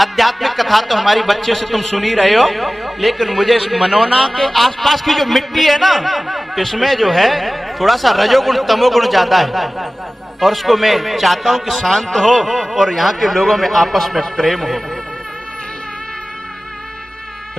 आध्यात्मिक कथा तो हमारी बच्चे से तुम सुन ही रहे हो, लेकिन मुझे इस मनोना के आसपास की जो मिट्टी है ना, इसमें जो है थोड़ा सा रजोगुण तमोगुण ज्यादा है, और उसको मैं चाहता हूं कि शांत हो और यहाँ के लोगों में आपस में प्रेम हो।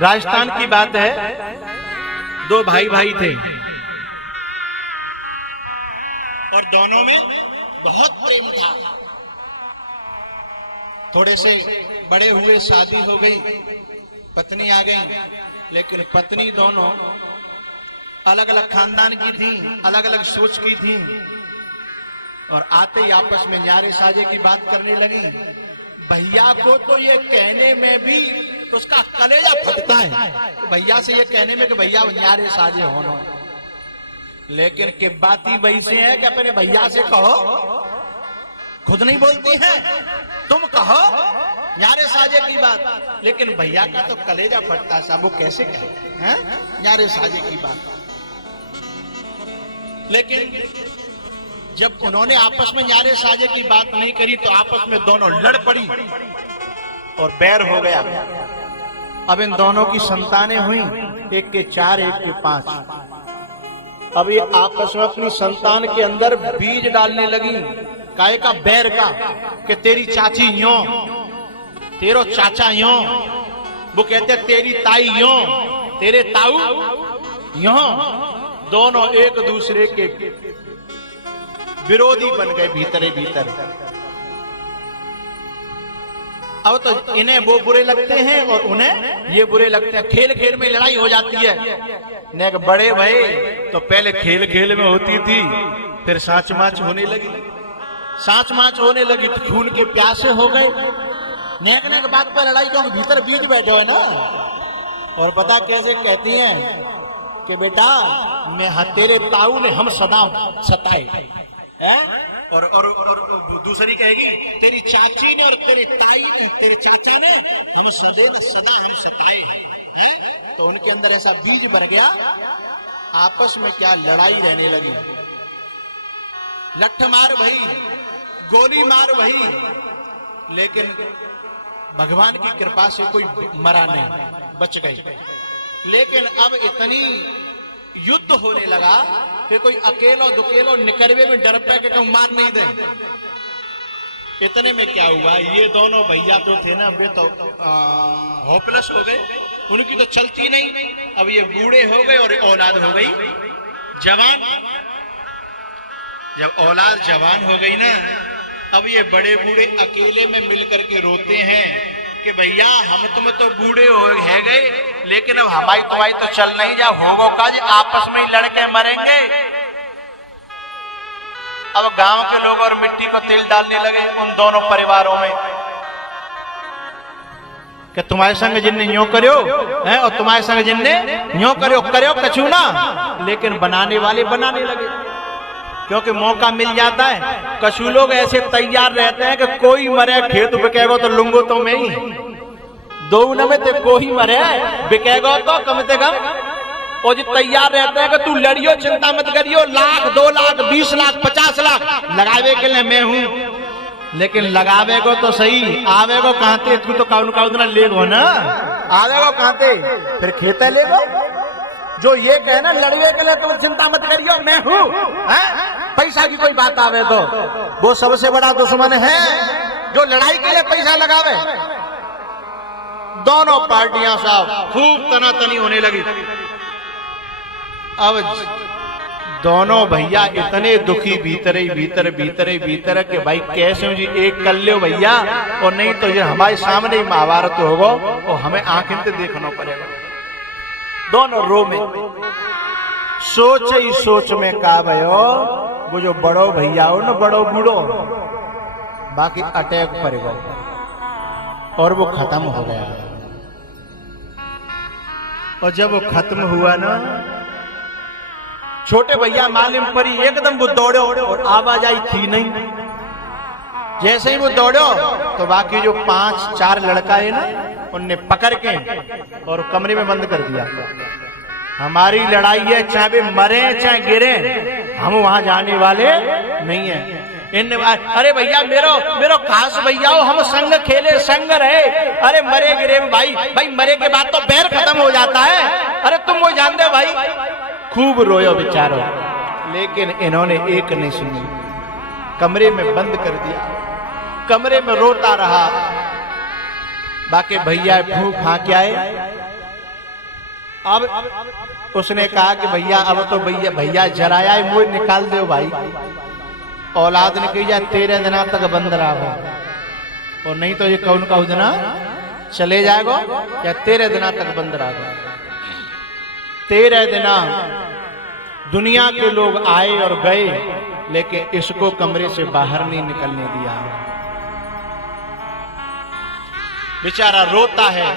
राजस्थान की बात है, दो भाई भाई थे और दोनों में बहुत प्रेम था। थोड़े से बड़े हुए, शादी हो गई, पत्नी आ गई, लेकिन पत्नी दोनों अलग अलग खानदान की थी, अलग अलग सोच की थी, और आते ही आपस में न्यारे साजे की बात करने लगी। भैया को तो ये कहने में भी उसका कलेजा फटता है, तो भैया से ये कहने में कि भैया न्यारे साजे होना, लेकिन कि बात ही वही से है कि अपने भैया से कहो, खुद नहीं बोलती है, तुम कहो न्यारे साजे की बात, लेकिन भैया का तो कलेजा फटता है, वो कैसे कहे हैं न्यारे साजे की बात। लेकिन जब उन्होंने आपस में न्यारे साजे की बात नहीं करी तो आपस में दोनों लड़ पड़ी और बैर हो गया। अब इन दोनों की संतानें हुई, एक के 4, एक के 5। अब ये आपस में अपनी संतान के अंदर बीज डालने लगी, काहे का, बैर का, कि तेरी चाची यूं, तेरो चाचा यूं, वो कहते तेरी ताई यूं, तेरे ताऊ यूं। दोनों एक दूसरे के विरोधी बन गए भीतरे भीतर। अब तो इन्हें वो बुरे लगते हैं और उन्हें ये बुरे लगते हैं, खेल खेल में लड़ाई हो जाती है। ने बड़े भाई तो पहले खेल खेल में होती थी, फिर सांच माच होने लगी, सांच माच होने लगी तो खून के प्यासे हो गए। नेक नेक बात पर लड़ाई, क्योंकि भीतर बीज बैठे हो ना। और पता कैसे कहती हैं कि बेटा मैं तेरे ताऊ ने हम सदा सताए, और दूसरी कहेगी तेरी चाची ने और तेरे ताई ने, तेरे चाचा ने हमें सदा हम सताए हैं। तो उनके अंदर ऐसा बीज भर गया, आपस में क्या लड़ाई रहने लगी। लठ मार वही, गोली मार वही, लेकिन भगवान की कृपा से कोई मरा नहीं, बच गई। लेकिन अब इतनी युद्ध होने लगा कि कोई अकेलो दुकेलो निकरवे में डर पे कि मार नहीं दे। इतने में क्या हुआ, ये दोनों भैया जो थे ना, वे तो होपलेस हो गए, उनकी तो चलती नहीं। अब ये बूढ़े हो गए और औलाद हो गई जवान। जब औलाद जवान हो गई ना, अब ये बड़े बूढ़े अकेले में मिलकर के रोते हैं कि भैया हम तुम तो बूढ़े हो गए, लेकिन अब हमारी तुम्हारी तो चल नहीं, जा होगो काज, आपस में ही लड़के मरेंगे। अब गांव के लोग और मिट्टी को तेल डालने लगे उन दोनों परिवारों में कि तुम्हारे संग जिनने यूं करो है और तुम्हारे संग जिनने यूं करो कछू ना। लेकिन बनाने वाले बनाने लगे, क्योंकि मौका मिल जाता है। कछु लोग ऐसे तैयार रहते हैं कि कोई मरे खेत बिकेगो तो लूंगो तो मैं ही, दो न में तो कोई मरे बिकेगो तो कम से कम, और जो तैयार रहते हैं कि तू लड़ियो चिंता मत करियो, 1 लाख 2 लाख 20 लाख 50 लाख लगावे के लिए मैं हूं, लेकिन लगावे को तो सही, आवे को कहां थे, तू तो काउन काउन ले गो ना, आवे को कहां थे, फिर खेते ले गो। जो ये कहना लड़वे के लिए तुम चिंता मत करियो मैं हूं, पैसा की कोई बात आवे तो वो सबसे बड़ा दुश्मन है जो लड़ाई के लिए पैसा लगावे। दोनों पार्टियां साहब खूब तनातनी होने लगी। अब दोनों भैया इतने दुखी भीतर के भाई कैसे जी एक कर लो भैया, और नहीं तो ये हमारे सामने ही महाभारत होगा और हमें आंखें से देखना पड़ेगा। दोनों रो में सोच ही सोच में का भयो, वो जो बड़ो भैया हो ना, बड़ो बूढ़ो, बाकी अटैक पर गए और वो खत्म हो गया। और जब वो खत्म हुआ ना, छोटे भैया मालूम पड़ी एकदम वो दौड़ो और आवाजाई थी नहीं। जैसे ही वो दौड़ो तो बाकी जो 5-4 लड़का है ना, उनने पकड़ के और कमरे में बंद कर दिया। हमारी लड़ाई है, चाहे वे मरे चाहे गिरे, हम वहां जाने वाले नहीं है। अरे भैया मेरो खास भैया हो, हम संग खेले संग रहे, अरे मरे गिरे भाई मरे के बाद तो बैर खत्म हो जाता है, अरे तुम वो जानते भाई। खूब रोयो बेचारो, लेकिन इन्होंने एक नहीं सुनी, कमरे में बंद कर दिया, कमरे में रोता रहा। बाकी भैया फूंक फांक आए। अब उसने कहा कि भैया अब तो भैया जराया है, मुझे निकाल दो भाई। औलाद ने कही 13 दिना तक बंद रहा हो, और नहीं तो ये कौन का उजना चले जाएगा, या 13 दिना तक बंद रहा। 13 दिना दुनिया के लोग आए और गए, लेकिन इसको कमरे से बाहर नहीं निकलने दिया। बेचारा रोता है,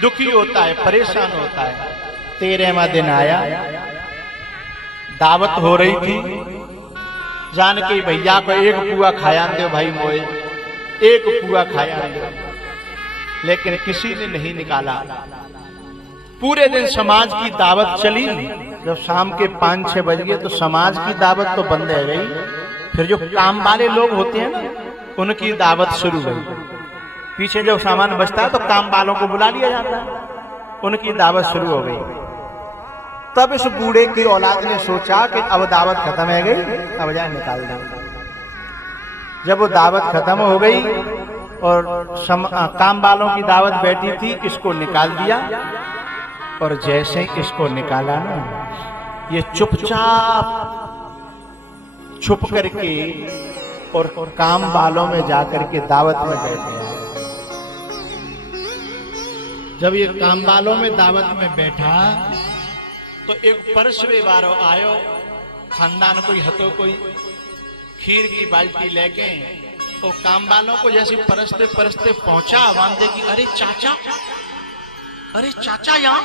दुखी होता है, परेशान होता है। 13वां दिन आया, दावत हो रही थी, जान के भैया को एक पुआ खाया दो भाई, मोए एक पुआ खाया दो, लेकिन किसी ने नहीं निकाला। पूरे दिन समाज की दावत चली। जब शाम के 5-6 बज गए तो समाज की दावत तो बंद है गई। फिर जो काम वाले लोग होते हैं ना, उनकी दावत शुरू हुई। पीछे जब सामान बचता है तो काम वालों को बुला लिया जाता है, उनकी दावत शुरू हो गई। तब इस बूढ़े की औलाद ने सोचा कि अब दावत खत्म है गई, अब जाए निकाल दो। जब वो दावत खत्म हो गई और काम वालों की दावत बैठी थी, इसको निकाल दिया। और जैसे ही इसको निकाला ना, ये चुपचाप छुप करके और काम वालों में जाकर के दावत में बैठ गया। जब ये काम वालों में दावत में बैठा तो एक परसवे वारो आयो, खानदान कोई हतो कोई, खीर की बाल्टी लेके तो काम वालों को जैसे परसते परसते पहुंचा, वांदे की अरे चाचा यहाँ।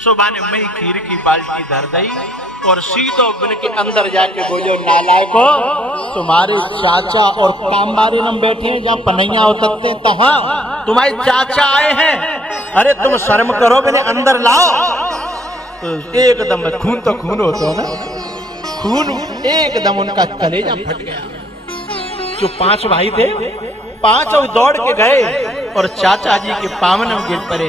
सुबह ने मैं खीर की बाल्टी धर दई और सीधो बिन के अंदर जाके बोलो, नालायको तुम्हारे चाचा और काम वाले नम बैठे हैं जहाँ पनैया उतरते तो, हाँ तुम्हारे चाचा आए हैं, अरे तुम शर्म करो, मैंने अंदर लाओ। तो एकदम खून तो खून होता है ना, खून एकदम उनका कलेजा फट गया। जो 5 भाई थे, 5 दौड़ के गए और चाचा जी के पावन में गिर पड़े।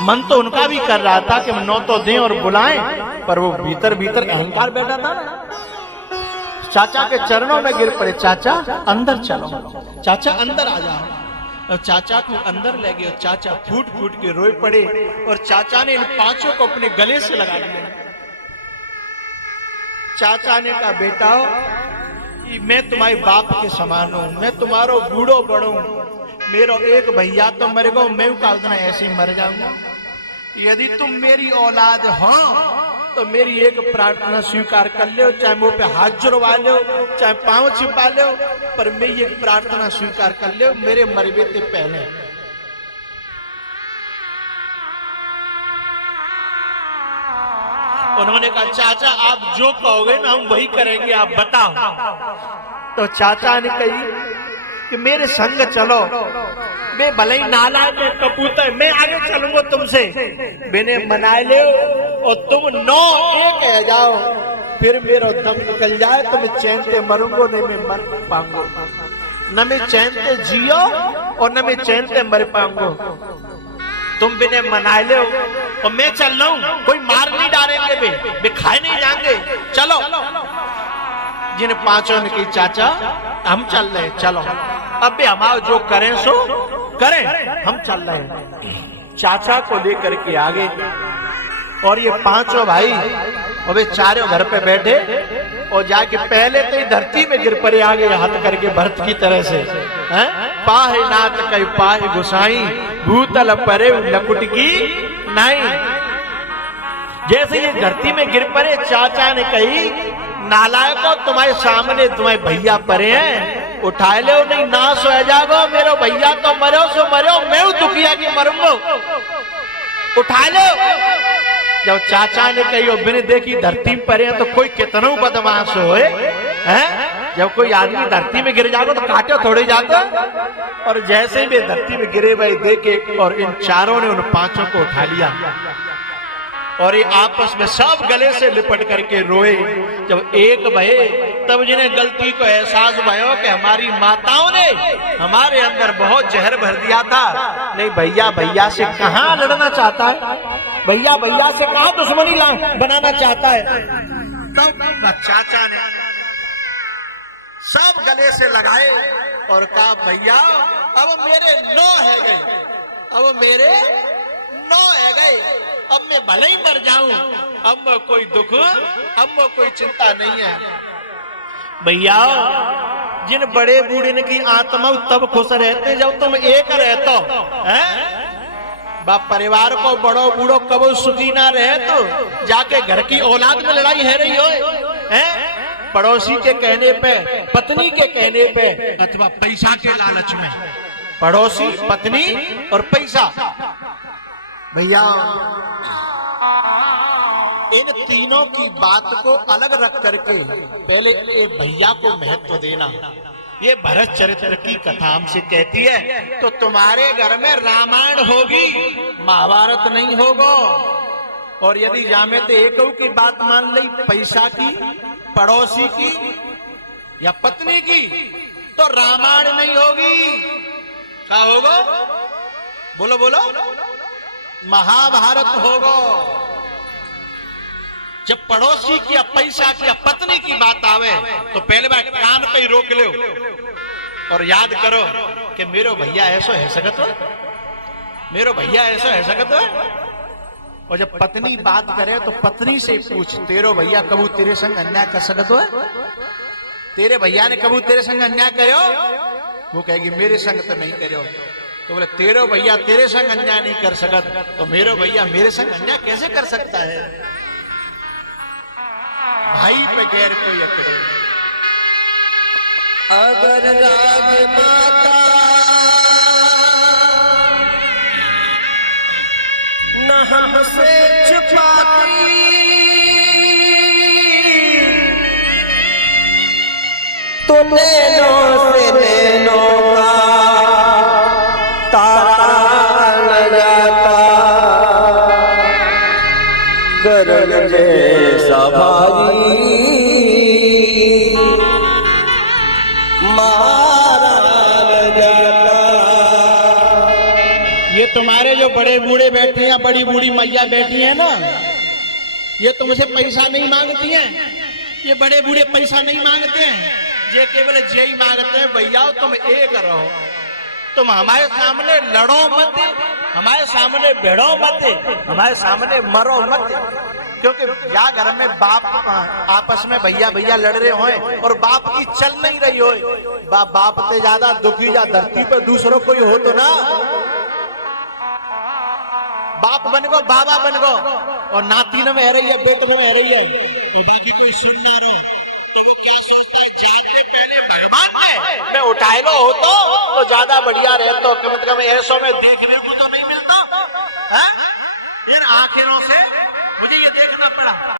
मन तो उनका भी कर रहा था कि नौ तो दें और बुलाएं, पर वो भीतर भीतर अहंकार बैठा था ना। चाचा के चरणों में गिर पड़े, चाचा अंदर चलो, चाचा अंदर आ जाओ। और चाचा को अंदर ले गए, चाचा फूट फूट के रोए पड़े और चाचा ने इन 5 को अपने गले से लगा लिया। चाचा ने कहा, बेटा मैं तुम्हारे बाप के समान हूं, मैं तुम्हारो बूढ़ो बड़ो, मेरा एक भैया तो मर गो, मैं का उतना ऐसे ही मर जाऊंगा। यदि तुम मेरी औलाद हो तो मेरी एक प्रार्थना स्वीकार कर लो, चाहे मुंह पे हाथ जुड़वा लो, चाहे पांव छिपा लो, पर मैं ये प्रार्थना स्वीकार कर लो, मेरे मरवे से पहले। उन्होंने कहा, चाचा आप जो कहोगे ना हम वही करेंगे, आप बताओ। तो चाचा ने कही कि मेरे संग चलो, मैं भले ही नाला में कपूत है, मैं आगे चलूंगा तुमसे, मैंने मनाए ले और तुम 9-1 आ जाओ, फिर मेरा दम निकल जाए तो मैं चैन से मरूंगा, नहीं मैं मर पाऊंगा, न मैं चैन से जियो और न मैं चैन से मर पाऊंगा। तुम बिने मनाए ले और मैं चल रहा हूं, कोई मार नहीं डालेंगे, वे खाए नहीं जाएंगे, चलो। जिन 5 ने कही, चाचा हम चल रहे, चलो अब भी हमारा जो करें सो करें, हम चल रहे हैं। चाचा को लेकर के आगे और ये 5 भाई और वे 4 घर पे बैठे और जाके पहले तो धरती में गिर पड़े, आगे हाथ करके भरत की तरह से, पाहे नाथ कई पाहे गुसाई, भूतल परे लकुट की नहीं। जैसे ये धरती में गिर पड़े, चाचा ने कही, नालायको तुम्हारे सामने तुम्हारे भैया परे हैं, उठाए लो नहीं नाश हो जाओ, मेरा भैया तो मरो सो मरो, मैं दुखिया की मरूंगा, उठाए लो। जब चाचा ने कही और बिन देखी धरती पर है तो कोई कितना बदमाश होए, हैं? जब कोई आदमी धरती में गिर जाएगा तो काटे थोड़े जाता, और जैसे भी धरती में गिरे भाई देखे और इन 4 ने उन 5 को उठा लिया। और ये आपस में सब गले से लिपट करके रोए। जब एक भये तब जिन्हें गलती को एहसास भयो कि हमारी माताओं ने हमारे अंदर बहुत जहर भर दिया था। नहीं, भैया भैया से कहां लड़ना चाहता है, भैया भैया से कहां दुश्मनी बनाना चाहता है। तब चाचा ने सब गले से लगाए और कहा, भैया अब मेरे 9 है गए, अब मेरे 9 है गए, अब मैं भले ही मर जाऊं, अब मैं कोई दुख, अब मैं कोई चिंता नहीं है। भैया जिन बड़े बूढ़े की आत्मा तब खुश रहते जब तुम एक रहते हो, हैं? बाप परिवार को बड़ो बूढ़ो कबो सुखी ना रहे तो जाके घर की औलाद में लड़ाई है रही हो, हैं? पड़ोसी के कहने पे, पत्नी के कहने पे, अथवा पैसा के लालच में, पड़ोसी, पत्नी और पैसा। भैया इन तीनों की बात को अलग रख करके पहले भैया को महत्व देना। ये भरत चरित्र की कथा हमसे कहती है तो तुम्हारे घर में रामायण होगी, महाभारत नहीं होगा। और यदि जामे तो एक की बात मान ली, पैसा की, पड़ोसी की या पत्नी की, तो रामायण नहीं होगी। क्या होगा? बोलो बोलो, महाभारत होगा। जब पड़ोसी की या पैसा की या पत्नी की बात आवे तो पहले बार कान पे ही रोक लो और याद करो कि मेरो भैया ऐसा है सकत हो, मेरो भैया ऐसा है सकत हो। और जब पत्नी बात करे तो पत्नी से पूछ, तेरो भैया कबू तेरे संग अन्याय कर सकत हो? तेरे भैया ने कबू तेरे संग अन्याय करो? वो कहेगी मेरे संग तो नहीं करो। तो बोले तेरो भैया तेरे संग अन्याय नहीं कर सकत तो मेरो भैया मेरे संग अन्याय कैसे कर सकता है? भाई पे गैर कोई अकड़। अगर राज माता न हमसे छुपाती तो नैनों से नैनों का तारा न जाता, गरज जैसा भारी मारा न जाता। ये तुम्हारे जो बड़े बूढ़े बैठे हैं या बड़ी बूढ़ी मैया बैठी है ना, ये तुमसे पैसा नहीं मांगती हैं, ये बड़े बूढ़े पैसा नहीं मांगते हैं, ये केवल यही मांगते हैं भैया तुम एक रहो, तुम हमारे सामने लड़ो मत, हमारे सामने भिड़ो मत, हमारे सामने मरो मत। क्योंकि या घर में बाप आपस में भैया भैया लड़ रहे हो और बाप की चल नहीं रही हो, बाप से ज्यादा दुखी या धरती पर दूसरों कोई हो तो ना, बाप बन गो, बाबा बन गो, और नाती न में रही है, बेटों में रही है, कोई सुन नहीं रही। मैं उठाएगा हो तो ज्यादा बढ़िया रहे तो कम से कम ऐसों में देखने को तो नहीं मिलता है? इन आखिरों से मुझे ये देखना पड़ा।